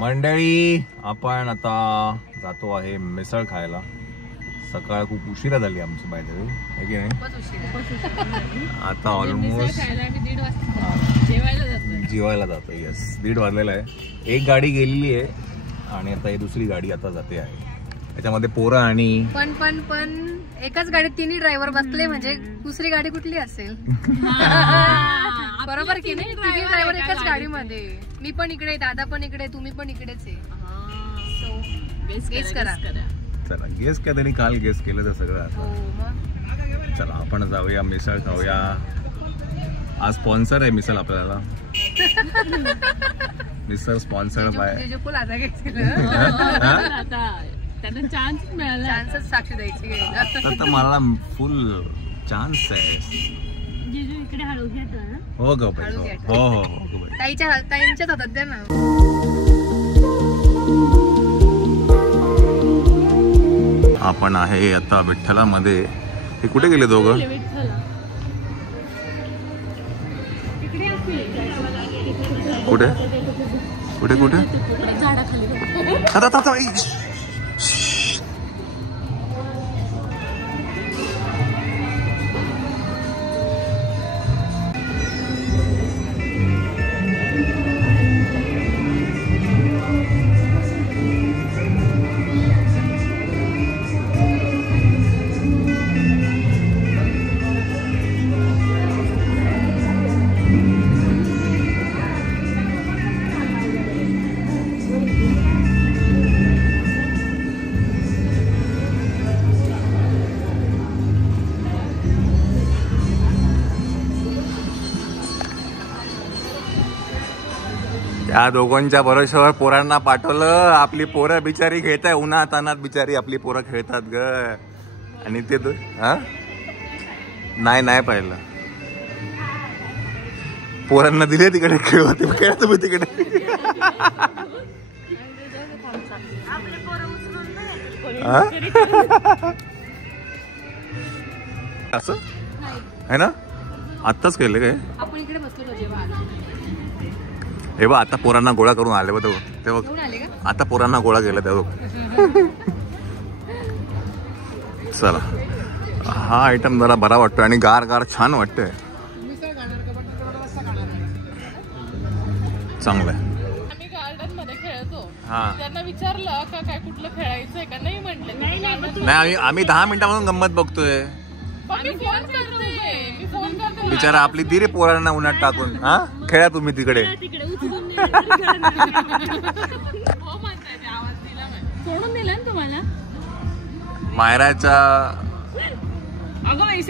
मंडळी आपण आता जातो आहे मिसळ खायला. सकाळ खूप उशिरा झाली आमची बाय द वे, आहे की नाही? आता ऑलमोस्ट जेवायला जातो. येस, 1:30 वाजलेला आहे. एक गाडी गेलेली आहे आणि आता ही दुसरी गाडी आता जाते आहे. त्याच्यामध्ये पोरं आणि पण एकाच गाडीत 3 ड्रायव्हर बसले म्हणजे दुसरी गाडी कुठली असेल? बरोबर की नाही? 3 ड्रायव्हर एकाच गाडीमध्ये. मी पण इकडे, दादा पण इकडे, तुम्ही पण इकडेच आहे. गेस करा. चला गेस काय, त्यांनी काल गेस केलं तर सगळं आता. चला आपण जाऊया, मिसळ खाऊया. आज स्पॉन्सर आहे मिसळ आपल्याला. मिसळ स्पॉन्सर बाय साक्षी द्यायची. तर मला फुल चान्स आहे. हो ग बाई, हो हो हो बाई. ताईंच्याच हातात द्या ना. आपण आहे आता विठ्ठलामध्ये. हे कुठे गेले दोघं? कुठे कुठे कुठे? आता या दोघांच्या भरोश्यावर पोरांना पाठवलं. आपली पोरं बिचारी खेळताय उन्हात तानात. बिचारी आपली पोरं खेळतात ग. आणि ते नाही पाहिलं. पोरांना दिले तिकडे खेळा तुम्ही तिकडे. असं आहे ना? आत्ताच केलं काय? आपण इकडे बसलो जेव्हा. हे बघ आता पोरांना गोळा करून आले बघ तेव्हा. आता पोरांना गोळा केला तेव्हा. चला हा आयटम जरा बरा वाटतोय आणि गार गार छान वाटतंय. चांगलं आहे. आम्ही गार्डन मध्ये खेळतो. हा, त्यांना विचारलं का काय कुठलं खेळायचंय का? नाही म्हटले. नाही आम्ही 10 मिनिटांपासून गंमत बघतोय. बिचारा आपली दिरी पोरांना उन्हात टाकून. हा खेळा तुम्ही तिकडे. सोडून दिलं ना तुम्हाला मायराच्या.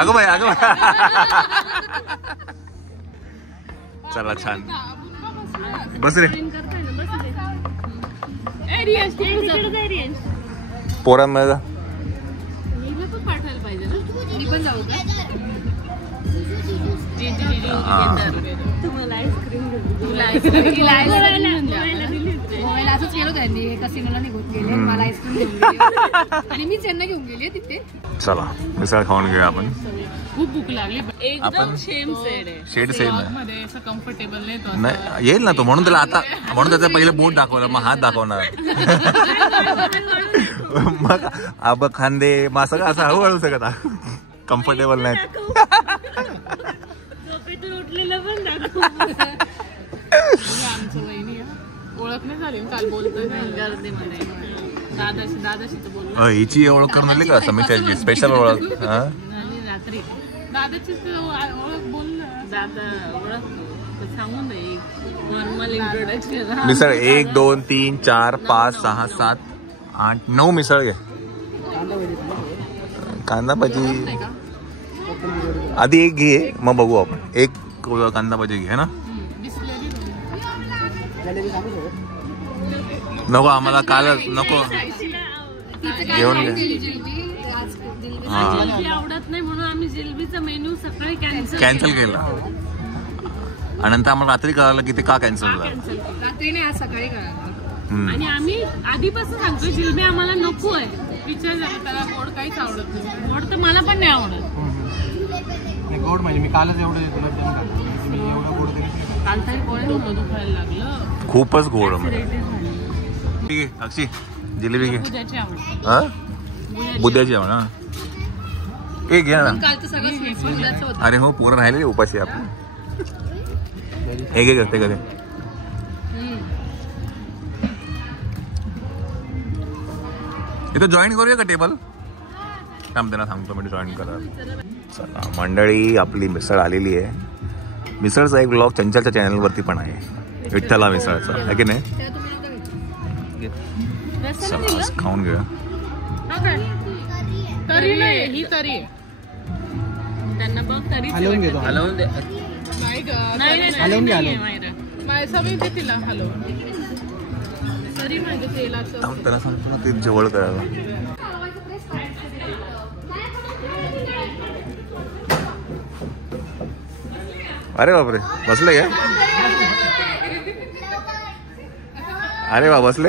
अगं बाई. चला छान बस रे. पोरांमध्ये पाठवायला पाहिजे ना. मी पण जाऊ का? तुम्हाला आईस्क्रीम असंच केलं त्यांनी. एका सिनेमाला निघून गेले, मला आईस्क्रीम घेऊन गेले आणि मी त्यांना घेऊन गेली तिथे. चला मिसळ खाऊन घेऊया आपण. खूप भूक लागली. एकदम सेम शेड सेम आहे. मध्ये असं कम्फर्टेबल नाही तो. नाही येईल ना तो. म्हणून त्याचं पहिलं बोट दाखवलं, मग हात दाखवणार. मग अब खांदे मग सगळं असं हळूहळू सगळं कम्फर्टेबल नाही. उठलेलं पण आमचं वहिनी ओळख नाही झाली. काल बोलतोय दादाशी तर बोललो. हिची ओळख करून आली का समीक्षाची स्पेशल ओळख? रात्री दादाची ओळख बोललं. दादा ओळख सांगून नॉर्मल इंट्रोडक्शन. मिसळ 1 2 3 4 5 6 7 8 9 मिसळ घे. कांदा भजी आधी एक घे मग बघू आपण. एक कांदा भजी घे ना. नको आम्हाला काल नको घेऊन घे. आवडत नाही म्हणून आम्ही जिलबीचा मेन्यू सकाळी कॅन्सल केला. आणि नंतर आम्हाला रात्री कळालं की ते का कॅन्सल झालं. रात्री नाही, आज सकाळी कळालं. आणि आम्ही आधीपासून सांगतोय जिलबी आम्हाला नको आहे. विचार झाला त्याला गोड काहीच आवडत नाही. गोड तर मला पण नाही आवडत. गोड म्हणजे मी कालच एवढं गुलाबजामुन खाल्लं. मी एवढं गोड काल तरी कोण डोकं दुखायला लागलं. खूपच गोड Acidity झाली. ठीक आहे. अक्षी जिलेबी घे. बुद्याची आवड. हा बुद्याची आहे ना. एक घ्या ना. काल तर सगळं sweets दुधाचं होतं. अरे हो पूर्ण राहिलेली उपाशी आपण. एक करते कधी इथं जॉईन करूया का टेबल. थांबते ना सांगतो म्हणजे जॉईन करा. चला मंडळी आपली मिसळ आलेली आहे. मिसळचा एक ब्लॉग चंचलच्या चॅनलवरती पण आहे. विठ्ठला मिसळचा आहे की नाही. चला खाऊन घेऊया. तरी नाही ही तरी आहे. त्यांना बघ तरी हलवून घेतो. नाही ग हलवून दे तिला हलवून. तरी माझ्या तेलाचं त्याला सांगतो ना ते जवळ करायला. अरे बापरे बसले काय. अरे वा बसले.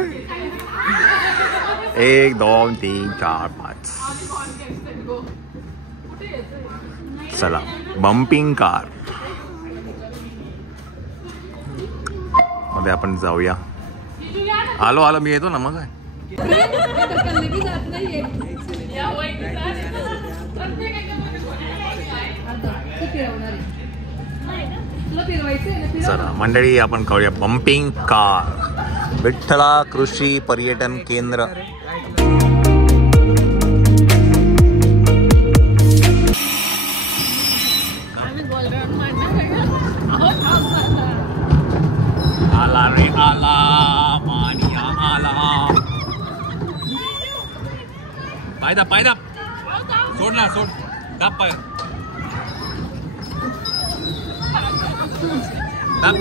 1 2 3 4 5. चला बम्पिंग कार मध्ये आपण जाऊया. आलो मी येतो ना मग काय. चला मंडळी आपण करूया बम्पिंग कार. विठ्ठला कृषी पर्यटन केंद्र. आला रे आला मानिया आला. पायदा सोड ना सोड. दाब पाय. दाब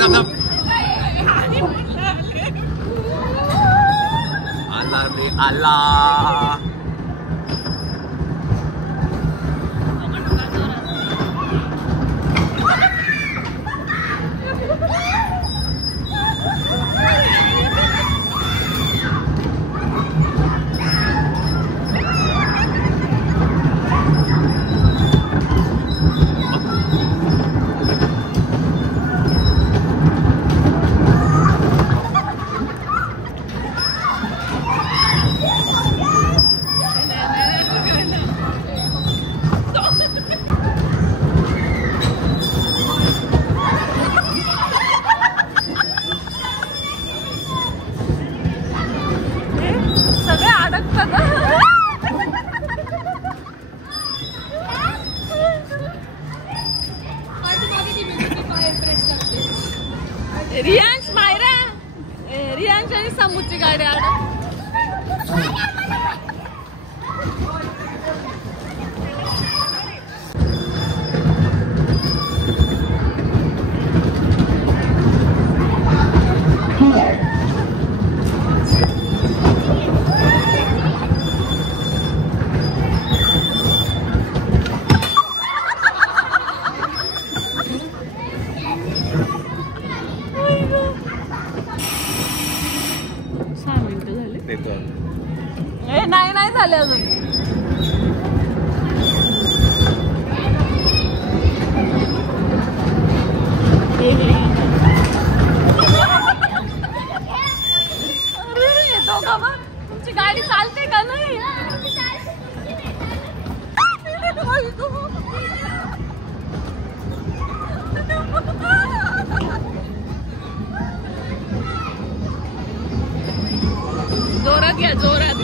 आला रे आला. रियांश मायरा रियांश आणि समूची गाडी नाही झाले अजून. अरे दोघं तुमची गाडी चालते का नाही. जोरात घ्या जोरात.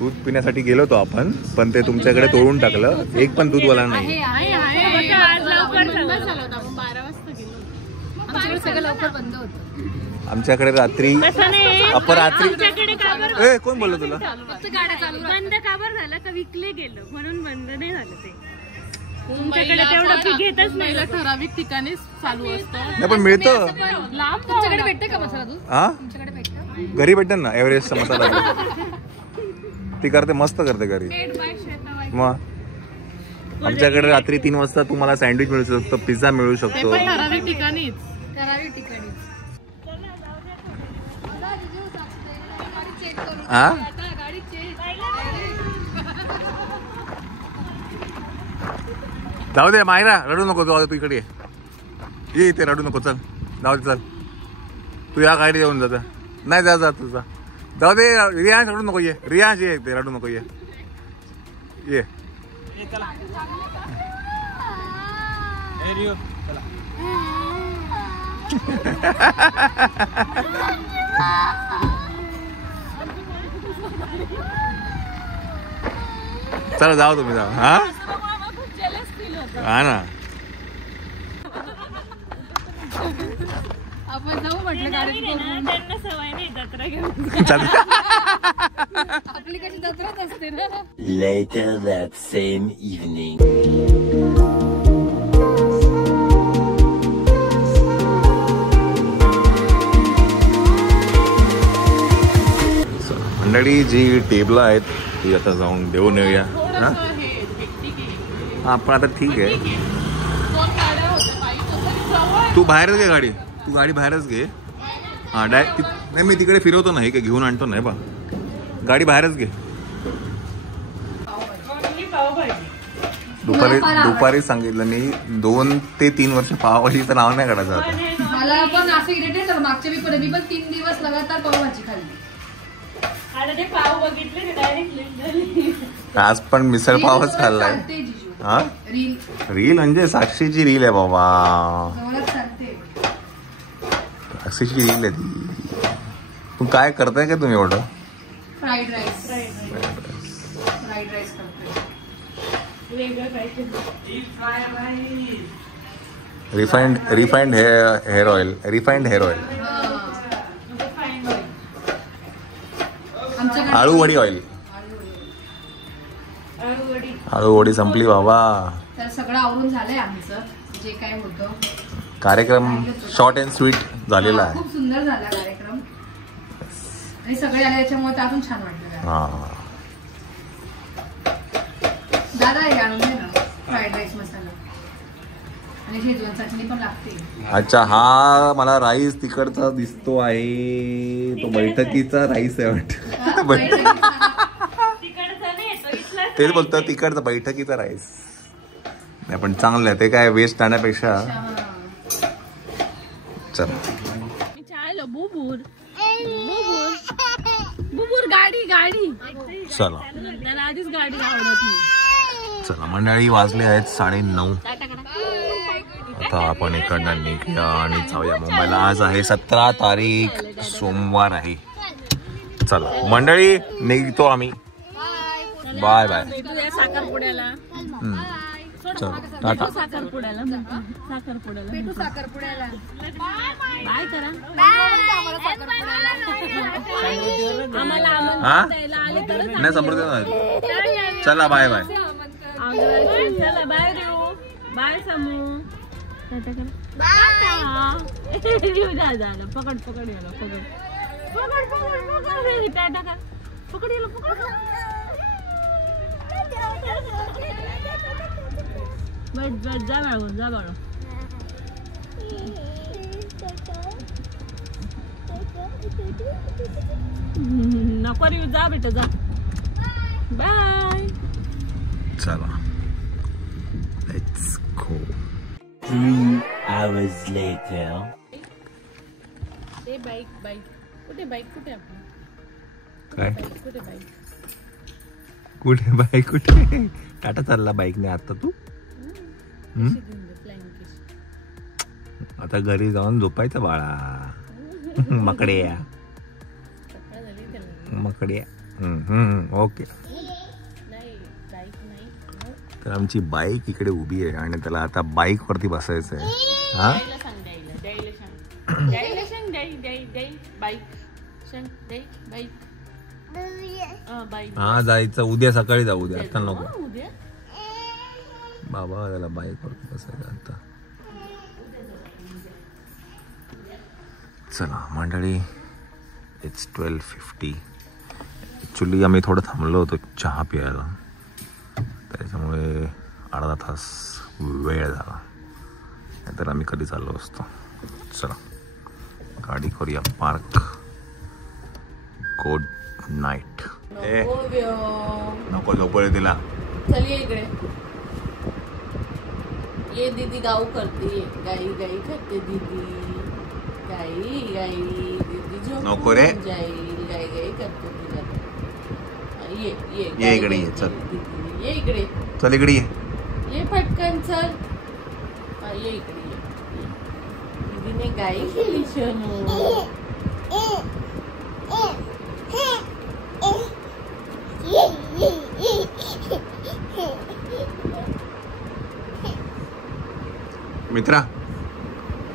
दूध पिण्यासाठी गेलो होतो आपण पण ते तुमच्याकडे तोडून टाकलं. एक पण दूधवाला नाही. आज लवकर बंद झालं होतं. आपण 12 वाजता गेलो. आमच्याकडे सगळं लवकर बंद होतं. आमच्याकडे रात्री तसं नाही अपरात्री आमच्याकडे का बरं ए कोण बोललो तुला फक्त गाड्या चालू बंद का बरं झालं का विकले गेलं म्हणून बंद नाही झालं ते तुमच्याकडे तेवढं पीक घेतच नाही ठराविक ठिकाणी चालू असतं नाही पण मिळतं लांब तुमच्याकडे भेटते का मसाला दूध हा तुमच्याकडे भेटतं घरी भेटेल ना एव्हरेस्टचा मसाला ती करते मस्त करते घरी मग आमच्याकडे रात्री 3 वाजता तुम्हाला सँडविच मिळू शकतो पिझ्झा मिळू शकतो ठराविक ठिकाणीच ठराविक ठिकाणी हा गाडी चेक जाऊ दे मायरा रडू नको तू इकडे ये इथे रडू नको चल जाऊ दे चल तू या गाडी येऊन जाता नाही जा तुझा जाऊ दे रियांश रडू नको ये रियांश ये ते रडू नको ये चला जाऊ तुम्ही जाऊ हा हा ना आपण जाऊ म्हटलं गाडी त्यांना सवय नाही जत्रा घेऊन आपली कशी जत्राच असते ना Later that same evening. मंडळी जी टेबल आहेत ती आता जाऊन देऊन येऊया हा हा पण आता ठीक आहे तू बाहेरच घे गाडी तू गाडी बाहेरच घे हा डायरेक्ट नाही मी तिकडे फिरवतो नाही का घेऊन आणतो नाही बा गाडी बाहेरच घे दुपारी सांगितलं मी 2 ते 3 वर्ष पावभाजीचं नाव नाही काढायचं आता मला पण असं इरिटेट झालं मागच्या मी पण 3 दिवस लगातार पावभाजी खाल्ली आता ते पाव बघितले ते डायरेक्ट आज पण मिसळ पावच खाल्लाय हा रील म्हणजे साक्षीची रील आहे बाबा साक्षीची रील आहे ती तू काय करताय का तुम्ही एवढं फ्राईड राईस करते रिफाइंड हेअर ऑइल आळूवडी ऑइल आळूवडी संपली बाबा तर सगळं आवरून झालंय आमचं जे काय होतं कार्यक्रम शॉर्ट अँड स्वीट झालेला आहे खूप सुंदर झाला कार्यक्रम आणि सगळे आले त्याच्यामुळे ते अजून छान वाटलं हा दादा हे आणून दे ना फ्राईड राईस मसाला आणि शेजवान चटणी पण लागते अच्छा हा मला राईस तिकडचा दिसतो आहे तो बैठकीचा राईस आहे वाटतं तेच बोलतो तिकडचा बैठकीचा राईस नाही पण चांगलं आहे ते काय वेस्ट जाण्यापेक्षा चल बुबूर गाडी चला आधीच गाडी आवडत नाही चला मंडळी वाजले आहेत 9:30 आता आपण इकडनं निघूया आणि जाऊया मुंबईला आज आहे 17 तारीख सोमवार आहे चला मंडळी निघतो आम्ही बाय बाय साखरपुड्याला चल टाटा साखरपुड्याला बाय करा आम्हाला हा द्यायला आले तर नाही समृद्धी नाही चला बाय बाय चला बाय देऊ बाय समू पकड याला पकड बस जा बाळून जा बाळू नको रे जा बेटा जा बाय चला लेट्स गो 3 hours later. ते बाईक कुठे आपली काय कुठे बाईक कुठे बाईक कुठे टाटा चालला बाईकने आता तू आता घरी जाऊन झोपायचं बाळा मकड्या ओके तर आमची बाईक इकडे उभी आहे आणि त्याला आता बाईक वरती बसायचं आहे हा बाईक बाईक बाईक हा जायचं उद्या सकाळी जाऊ उद्या आता नको उद्या बाबा त्याला बाईक वर बसायचं आता. चला मंडळी इट्स 12:50. ॲक्च्युली आम्ही थोडं थांबलो होतो चहा प्यायला, त्याच्यामुळे अर्धा तास वेळ झाला, नाहीतर आम्ही कधी चाललो असतो. चला गाडी करूया पार्क. Good night. ए नको झोपळे तिला. चल ये इकडे ये. दीदी गाऊ करते, गाई गाई करते दीदी, गाई गाई. दीदी झोपून नको रे. जाईल, गाई गाई करते तिला. ये ये ये इकडे ये. चल दीदी ये इकडे. चल इकडे ये. ये पटकन चल. ये इकडे ये. दीदीने गाई केली शनू. मित्रा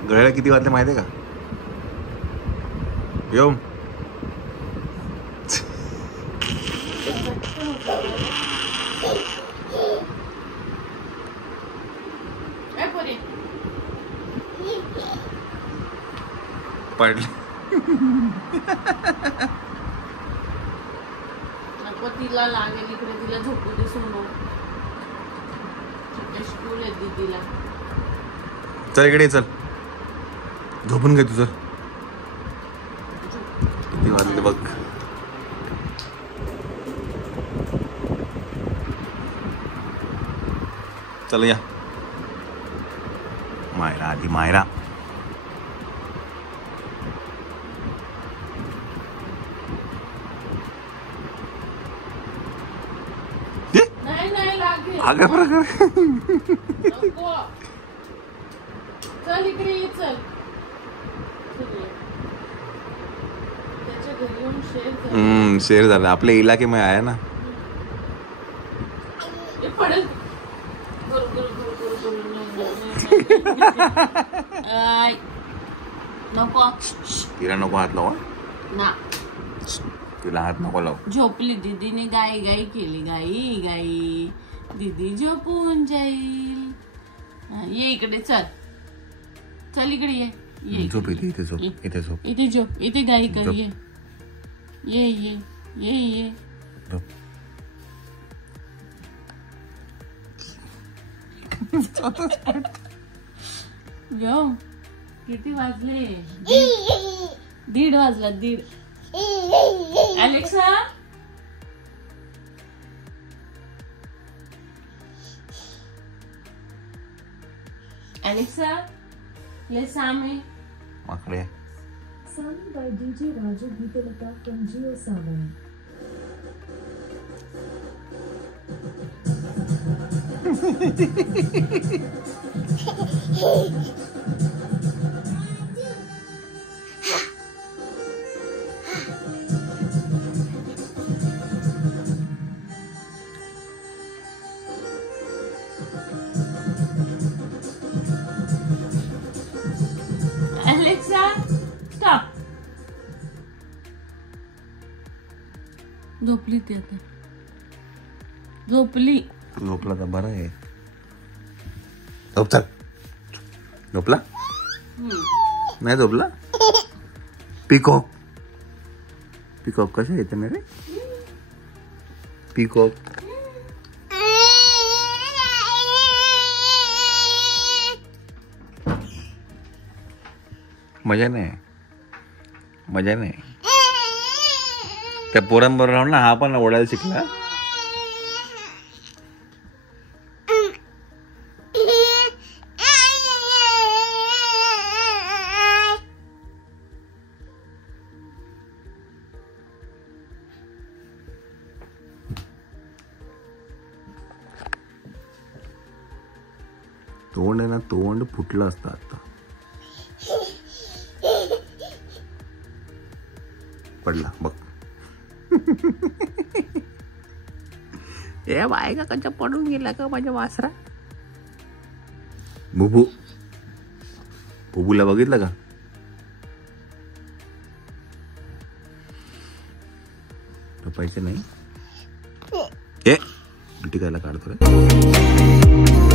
घड्याळ किती वाजले माहिती आहे का? येऊ पडले. नको तिला लागेल इकडे, तिला झोपू दे सोनू. स्कूल आहे दीदीला. चल इकडे चल झोपून घे तुझं. किती वाजले बघ. चल या मायरा. आधी मायरा. नाही नाही लागेल. आगे नको. चल इकडे ये. चल त्याच्या घरी येऊन शेर कर. शेर झाला आपल्या इलाके में आया ना. हे पडेल. गुरु गुरु गुरु गुरु गुरु. आय नको. तिला नको हात लावा ना. तिला हात नको लाव. झोपली दीदीने, गाई गाई केली. गाई गाई. दीदी झोपून जाईल. ये इकडे. चल चल इकडे ये. ये झोप इथे. इथे झोप. इथे झोप. इथे झोप. इथे गाई कर. ये ये ये ये ये. झोप. यो किती वाजले? 1:30 वाजला. 1:30. Alexa Alexa, play Sammy. माकडे. Sung by DJ Raju Geetalata from Jio Savan. Alexa, stop. झोपली ती आता. झोपली. झोपला तर बरं आहे. झोप चल. झोपला नाही? झोपला. पिकॉक. पिकॉक कशा येते ना रे? पिकॉक. मजा नाही. मजा नाही. त्या पोरांबरोबर राहून ना हा पण ओढायला शिकला. तोंड आहे ना, तोंड फुटलं असतं आता. पडला बघ. ए बाय का कच्चा पडून गेला का माझ्या वासरा. बुबू. बुबूला बघितलं का? पैसे नाही ए उलटी करायला काढतो रे.